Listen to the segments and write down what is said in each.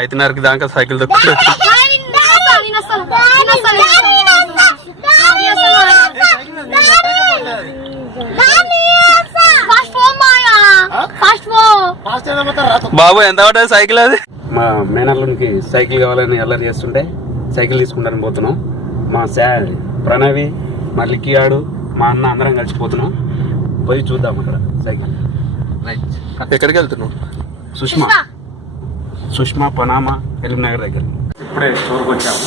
ఐదున్నరకి దాకా సైకిల్ దొక్కుతూ బాబు ఎంత పడ్డది సైకిల్ అది? మా మేనల్లునికి సైకిల్ కావాలని అల్లరి చేస్తుంటే సైకిల్ తీసుకుంటాను పోతున్నాం. మా శా ప్రణవి మా లిక్కి ఆడు మా అన్న అందరం కలిసిపోతున్నాం పోయి చూద్దాం అక్కడ సైకిల్. రైట్ ఎక్కడికి వెళ్తున్నావు సుష్మా. సుష్మా. పనామా ఎల్బీ నగర్ దగ్గర. ఇప్పుడే స్టోర్కి వచ్చాము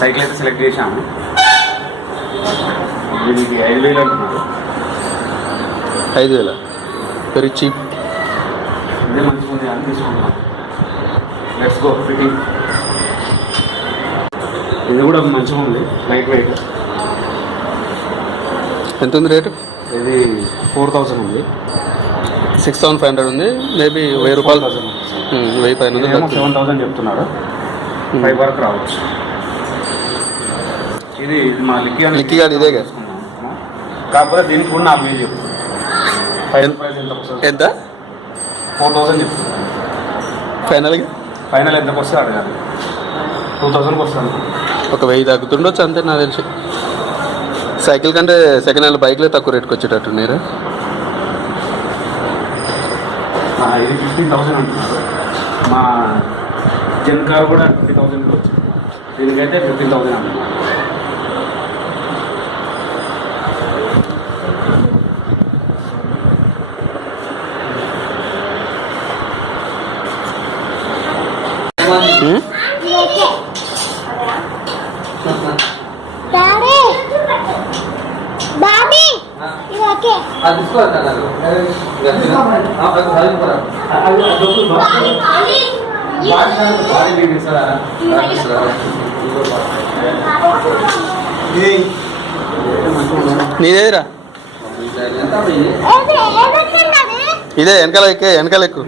సైకిల్ అయితే సెలెక్ట్ చేశాము. దీనికి ఐదు వేలు అంటున్నారు. ఐదు వేల? వెరీ చీప్ ఇదే మంచిగా ఉంది అని తీసుకుంటున్నాం. లెట్స్ గో ఫిట్టింగ్ ఇది కూడా మంచిగా ఉంది లైట్ వెయిట్ ఎంత ఉంది రేటు? ఇది ఫోర్ థౌసండ్ ఉంది. సిక్స్ థౌసండ్ ఫైవ్ హండ్రెడ్ ఉంది. మేబీ వెయ్యి రూపాయలు. వెయ్యి పైన సెవెన్ థౌసండ్ చెప్తున్నారు. ఫైవ్ వరకు రావచ్చు. ఇది ఇది మా లిక్కీ లిక్కీ గారు ఇదేగా? తీసుకున్నాం. కాకపోతే దీనికి కూడా నాకు వేలు చెప్పు. ఎంత ఫోర్ థౌసండ్ చెప్తున్నారు ఫైనల్గా? ఫైనల్ ఎంతకు వస్తే అడగాలి. టూ థౌసండ్కి వస్తుంది ఒక వెయ్యి తగ్గుతుండొచ్చు అంతే నాకు తెలిసి. సైకిల్ కంటే సెకండ్ హ్యాండ్ బైక్లే తక్కువ రేట్కి వచ్చేటట్టు మీరు ఆ, ఇది ఫిఫ్టీన్ థౌసండ్ అంటున్నారు మా జన్ కార్ కూడా ఫిఫ్టీ థౌసండ్కి వచ్చింది. దీనికైతే ఫిఫ్టీన్ థౌసండ్ అంటున్నారు ఉమ్? డాడీ డాడీ ఇది ఓకే నీదేదిరా ఇదే వెనకాల ఎక్కే వెనకాల ఎక్కువ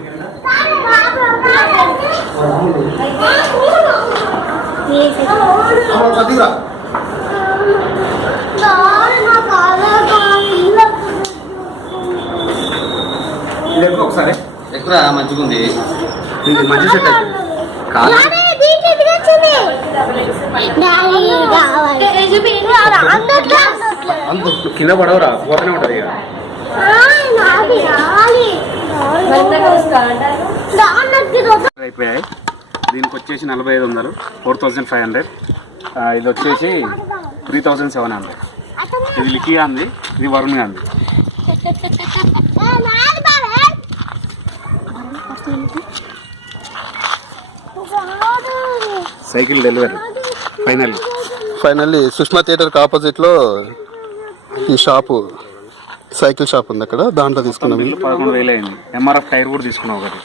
ఒకసారి. మంచిగా ఉంది ఇది మంచి సెట్ కింద. పడవరా పోతూనే ఉంటుంది ఇక. అయిపోయాయి. దీనికి వచ్చేసి నలభై ఐదు వందలు ఫోర్ థౌజండ్ ఫైవ్ హండ్రెడ్. ఇది వచ్చేసి త్రీ థౌజండ్ సెవెన్ హండ్రెడ్. ఇది లిక్కీ అంది ఇది వరుణ్ అంది. Cycle delivery final finally Sushma థియేటర్కి ఆపోజిట్లో ఈ షాపు సైకిల్ షాప్ ఉంది అక్కడ దాంట్లో తీసుకున్నాం. పదకొండు వేలు అయింది. ఎంఆర్ఎఫ్ టైర్ కూడా తీసుకున్నాం ఒకటి.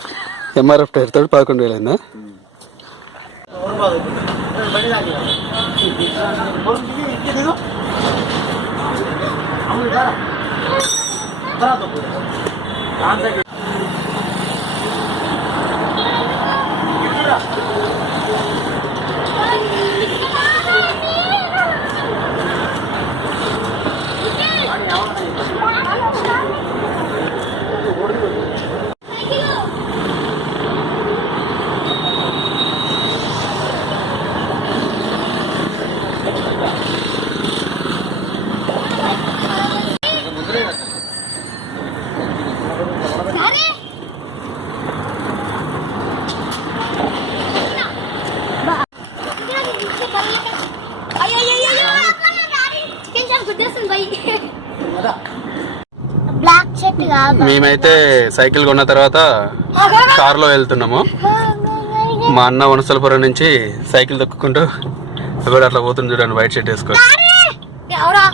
ఎంఆర్ఎఫ్ టైర్ తోటి పదకొండు వేలు అయిందా షర్ట్ కాదు మేమైతే సైకిల్ కొన్న తర్వాత కార్లో వెళ్తున్నాము. మా అన్న వనసలపురం నుంచి సైకిల్ తొక్కుకుంటూ కూడా అట్లా పోతుంది చూడండి వైట్ షర్ట్ వేసుకొని. ఎవరా?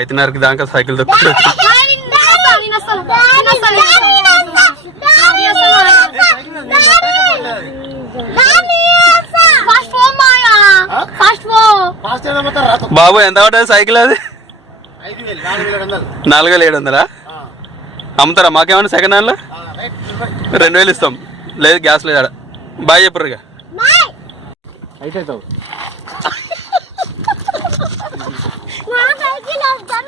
ఐదున్నరకి దాకా సైకిల్ తొక్కుకుంటూ బాబు ఎంత పడ్డది సైకిల్ అది? నాలుగు వేల ఏడు వందలా? అమ్ముతారా? మాకేమన్నా సెకండ్ హ్యాండ్లో రెండు వేలు ఇస్తాం. లేదు గ్యాస్ లేదు ఆడ. బాయ్ చెప్పరు అయితే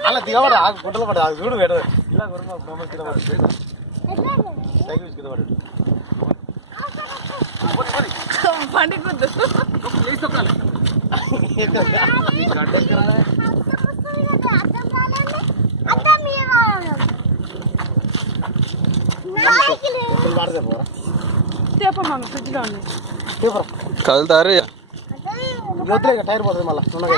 అలా దిగబడ గుడ్డలు పడ చూడు పెట్ట ఇలా గుర్రం బొమ్మ కింద పడు. సైకిల్ కింద పడు. కదులుతారు టైర్ పోతుంది మళ్ళీ నున్నగా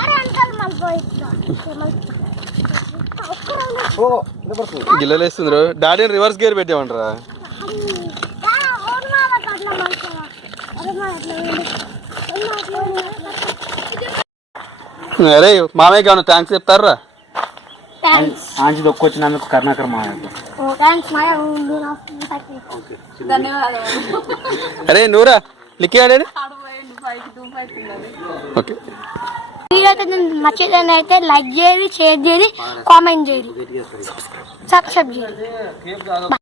గిల్లలు వేస్తుండ్రు డాడీని రివర్స్ గేర్ పెట్టామంటారా అరే మామయ్యకి ఏమన్నా థ్యాంక్స్ చెప్తారా థ్యాంక్స్ ఆంచి దొక్కొచ్చినందుకు కర్ణాకర్ మా థ్యాంక్స్ మాయా అరే నువ్వురా లిక్కి ఆడాడు ఓకే. వీడియో అయితే నచ్చేదని అయితే లైక్ చేయండి షేర్ చేయండి కామెంట్ చేయండి. సబ్స్క్రైబ్ చేయండి.